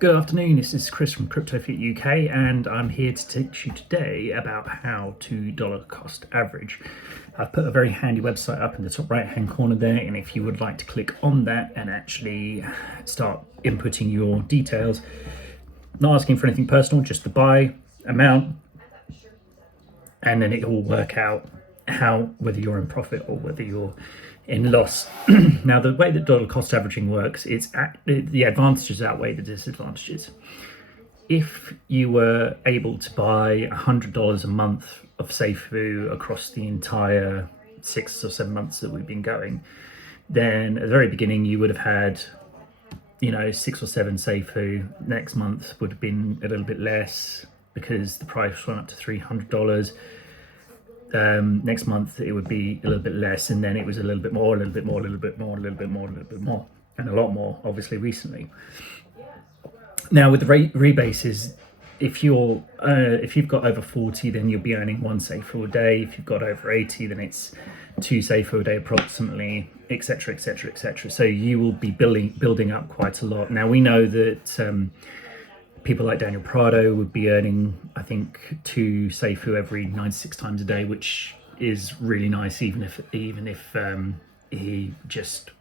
Good afternoon, this is Chris from CryptoFit UK and I'm here to teach you today about how to dollar cost average. I've put a very handy website up in the top right hand corner there, and if you would like to click on that and actually start inputting your details, not asking for anything personal, just the buy amount, and then it will work out whether you're in profit or whether you're in loss. Now, the way that dollar cost averaging works, the advantages outweigh the disadvantages. If you were able to buy $100 a month of Safuu across the entire 6 or 7 months that we've been going, then at the very beginning you would have had 6 or 7 Safuu. Next month would have been a little bit less because the price went up to $300. Next month it would be a little bit less, and then it was a little bit more, a little bit more, a little bit more, a little bit more, a little bit more, and a lot more obviously recently. Now with the rebases, if you've got over 40, then you'll be earning 1 Safuu a day. If you've got over 80, then it's 2 Safuu a day approximately, etc, etc, etc. So you will be building up quite a lot. Now we know that people like Daniel Prado would be earning, I think, 2 Safuu every 96 times a day, which is really nice, even if he just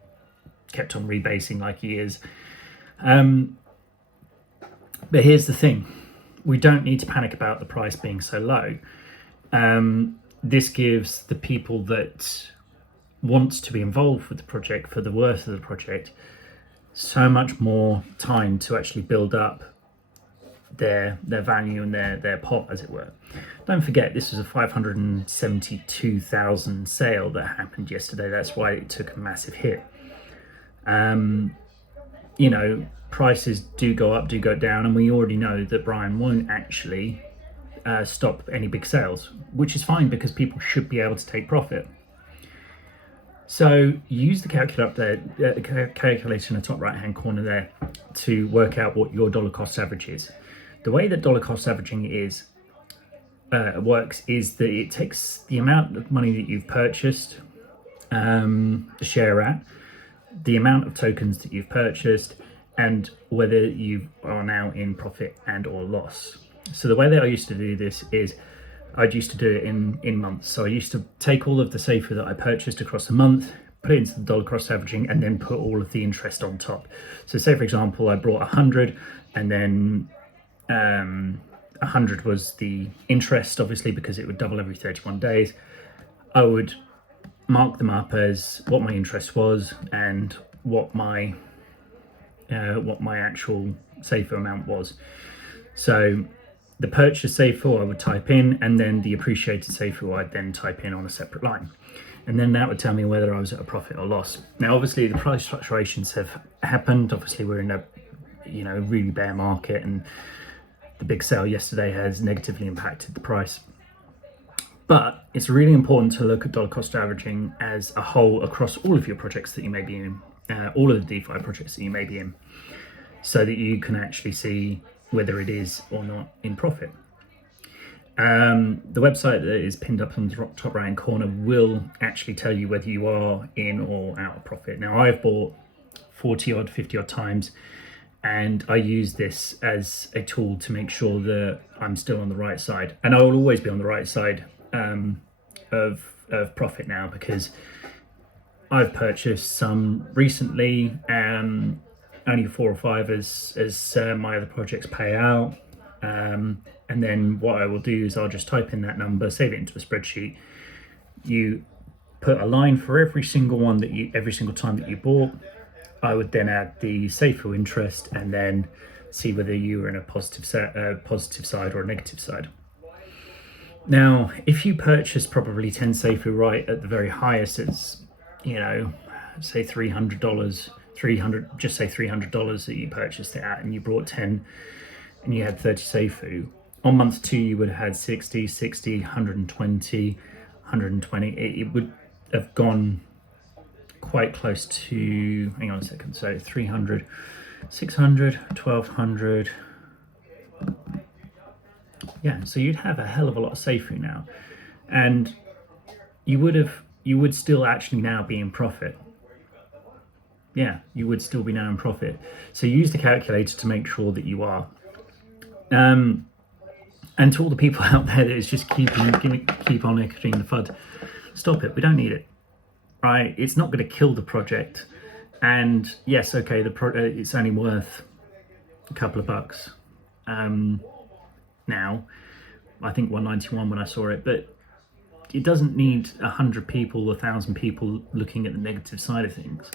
kept on rebasing like he is. But here's the thing: we don't need to panic about the price being so low. This gives the people that want to be involved with the project for the worth of the project so much more time to actually build up their value and their pot, as it were. Don't forget, this was a 572,000 sale that happened yesterday. That's why it took a massive hit. Prices do go up, do go down, and we already know that Brian won't actually stop any big sales, which is fine because people should be able to take profit. So use the calculator in the top right hand corner there to work out what your dollar cost average is. The way that dollar cost averaging works is that it takes the amount of money that you've purchased the share at, the amount of tokens that you've purchased, and whether you are now in profit and or loss. So the way that I used to do this is I used to do it in months. So I used to take all of the Safuu that I purchased across the month, put it into the dollar cost averaging, and then put all of the interest on top. So say, for example, I brought 100, and then 100 was the interest, obviously, because it would double every 31 days. I would mark them up as what my interest was and what my actual Safuu amount was. So the purchase Safuu I would type in, and then the appreciated Safuu I'd then type in on a separate line, and then that would tell me whether I was at a profit or loss. Now obviously the price fluctuations have happened. Obviously we're in a really bear market, and the big sale yesterday has negatively impacted the price. But it's really important to look at dollar cost averaging as a whole across all of your projects that you may be in, all of the DeFi projects that you may be in, so that you can actually see whether it is or not in profit. The website that is pinned up on the top right hand corner will actually tell you whether you are in or out of profit. Now I've bought 40 odd, 50 odd times, and I use this as a tool to make sure that I'm still on the right side, and I will always be on the right side of profit now, because I've purchased some recently, only 4 or 5 as my other projects pay out, and then what I will do is I'll just type in that number, save it into a spreadsheet. You put a line for every single time that you bought. I would then add the Safuu interest and then see whether you were in a positive side or a negative side. Now, if you purchase probably 10 Safuu right at the very highest, it's say $300, just say $300 that you purchased it at, and you brought 10 and you had 30 Safuu. On month 2 you would have had 60, 120. It would have gone quite close to, hang on a second, so 300, 600, 1200. Yeah, so you'd have a hell of a lot of Safuu now, and you would still actually now be in profit. yeah, you would still be now in profit. So use the calculator to make sure that you are. And to all the people out there that is just keep on exiting the FUD, stop it. We don't need it. Right? It's not going to kill the project. And yes, okay, it's only worth a couple of bucks. Now, I think 191 when I saw it, but it doesn't need 100 people, 1,000 people looking at the negative side of things.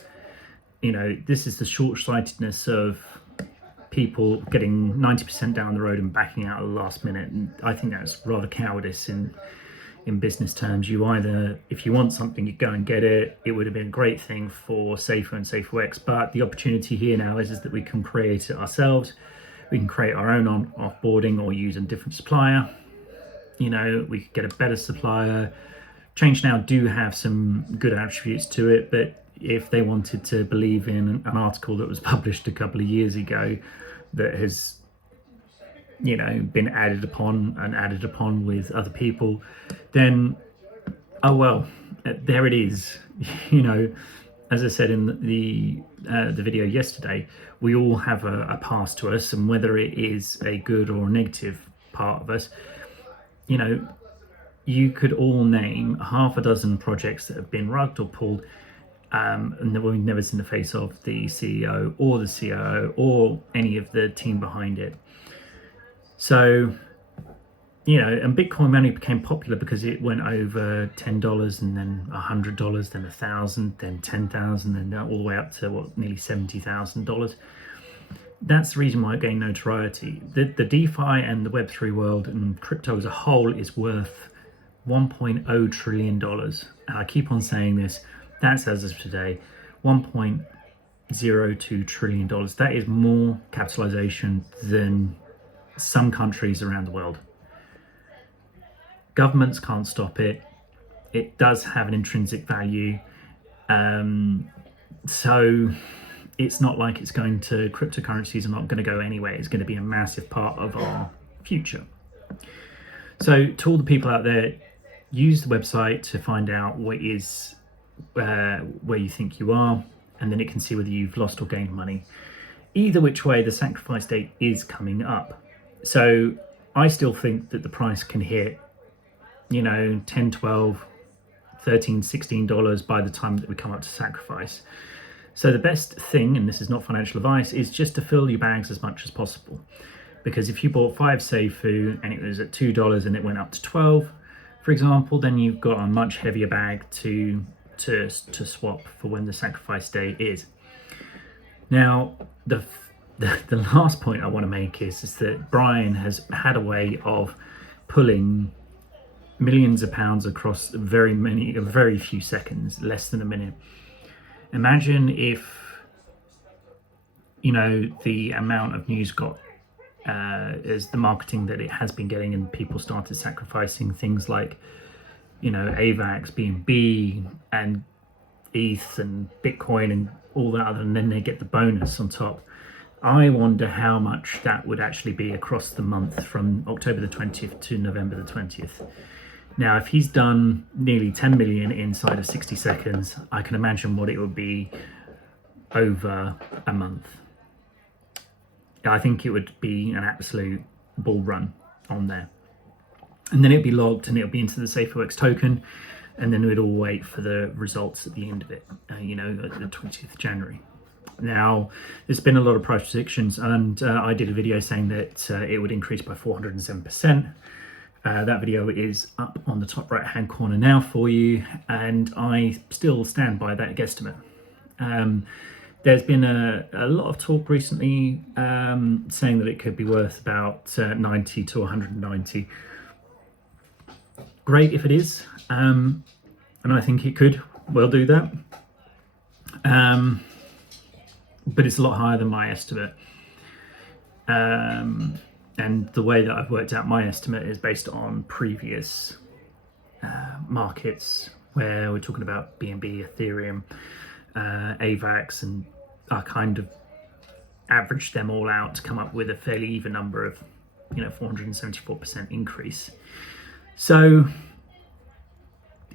This is the short-sightedness of people getting 90% down the road and backing out at the last minute, and I think that's rather cowardice in business terms. You either, if you want something, you go and get it. It would have been a great thing for Safuu and SafuuX, but the opportunity here now is that we can create it ourselves. We can create our own offboarding or use a different supplier. We could get a better supplier. ChangeNow do have some good attributes to it, but if they wanted to believe in an article that was published a couple of years ago that has been added upon with other people, then oh well, there it is. As I said in the video yesterday, we all have a past to us, and whether it is a good or a negative part of us, you could all name half a dozen projects that have been rugged or pulled, and that we've never seen the face of the CEO or the COO or any of the team behind it. So, and Bitcoin money became popular because it went over $10 and then $100, then $1,000, then $10,000, and all the way up to nearly $70,000. That's the reason why it gained notoriety. The DeFi and the Web3 world and crypto as a whole is worth $1.0 trillion. And I keep on saying this, that's as of today, $1.02 trillion. That is more capitalization than some countries around the world. Governments can't stop it. It does have an intrinsic value. So it's not like cryptocurrencies are not going to go anywhere. It's going to be a massive part of our future. So to all the people out there, use the website to find out where you think you are, and then it can see whether you've lost or gained money. Either which way, the sacrifice date is coming up. So I still think that the price can hit, $10, $12, $13, $16 by the time that we come up to sacrifice. So the best thing, and this is not financial advice, is just to fill your bags as much as possible. Because if you bought 5 Safuu and it was at $2 and it went up to 12, for example, then you've got a much heavier bag to swap for when the sacrifice day is. Now, the last point I want to make is that Brian has had a way of pulling millions of pounds across very few seconds, less than a minute. Imagine if, the amount of news got as the marketing that it has been getting, and people started sacrificing things like, AVAX, BNB, and ETH, and Bitcoin, and all that other, and then they get the bonus on top. I wonder how much that would actually be across the month from October the 20th to November the 20th. Now, if he's done nearly 10 million inside of 60 seconds, I can imagine what it would be over a month. I think it would be an absolute bull run on there. And then it'd be logged and it'll be into the SafuuX token, and then we'd all wait for the results at the end of it, at the 20th of January. Now, there's been a lot of price predictions, and I did a video saying that it would increase by 407%. That video is up on the top right hand corner now for you, and I still stand by that guesstimate. There's been a lot of talk recently saying that it could be worth about 90 to 190. Great if it is, and I think it could well do that. But it's a lot higher than my estimate. And the way that I've worked out my estimate is based on previous markets where we're talking about BNB, Ethereum, AVAX, and I kind of averaged them all out to come up with a fairly even number of, 474% increase. So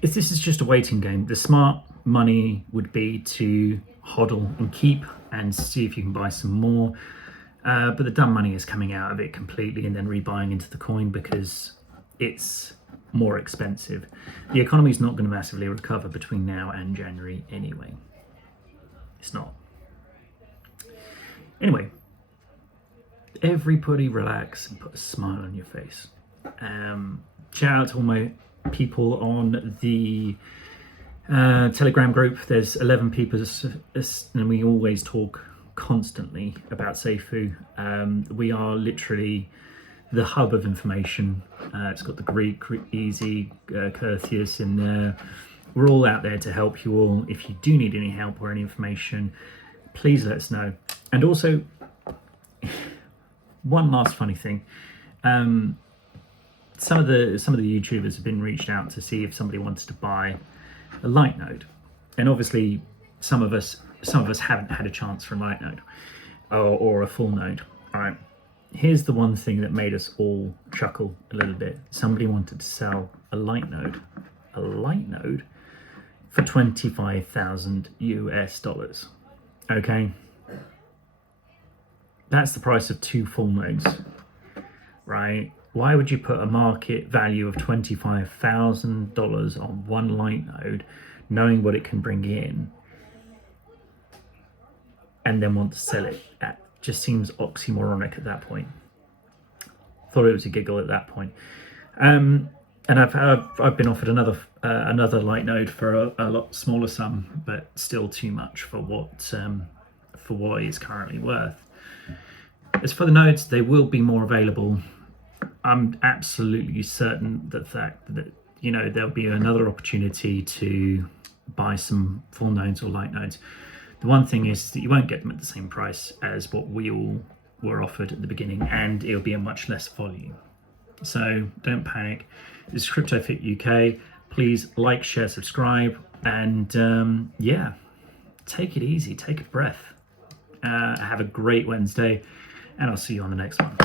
this is just a waiting game. The smart money would be to hodl and keep and see if you can buy some more. But the dumb money is coming out of it completely and then rebuying into the coin because it's more expensive. The economy is not going to massively recover between now and January anyway. It's not. Anyway, everybody relax and put a smile on your face. Shout out to all my people on the Telegram group. There's 11 people and we always talk constantly about Safuu. We are literally the hub of information. It's got the Greek, easy, courteous in there. We're all out there to help you all. If you do need any help or any information, please let us know. And also, one last funny thing. Some of the YouTubers have been reached out to see if somebody wanted to buy a light node, and obviously some of us haven't had a chance for a light node or a full node. All right, here's the one thing that made us all chuckle a little bit. Somebody wanted to sell a light node for $25,000 US. Okay, that's the price of 2 full nodes, right? Why would you put a market value of $25,000 on one light node, knowing what it can bring in, and then want to sell it? That just seems oxymoronic at that point. Thought it was a giggle at that point. And I've been offered another light node for a lot smaller sum, but still too much for what it's currently worth. As for the nodes, they will be more available. I'm absolutely certain that there'll be another opportunity to buy some full nodes or light nodes. The one thing is that you won't get them at the same price as what we all were offered at the beginning, and it'll be a much less volume. So don't panic. This is CryptoFit UK. Please like, share, subscribe, and yeah, take it easy, take a breath. Have a great Wednesday, and I'll see you on the next one.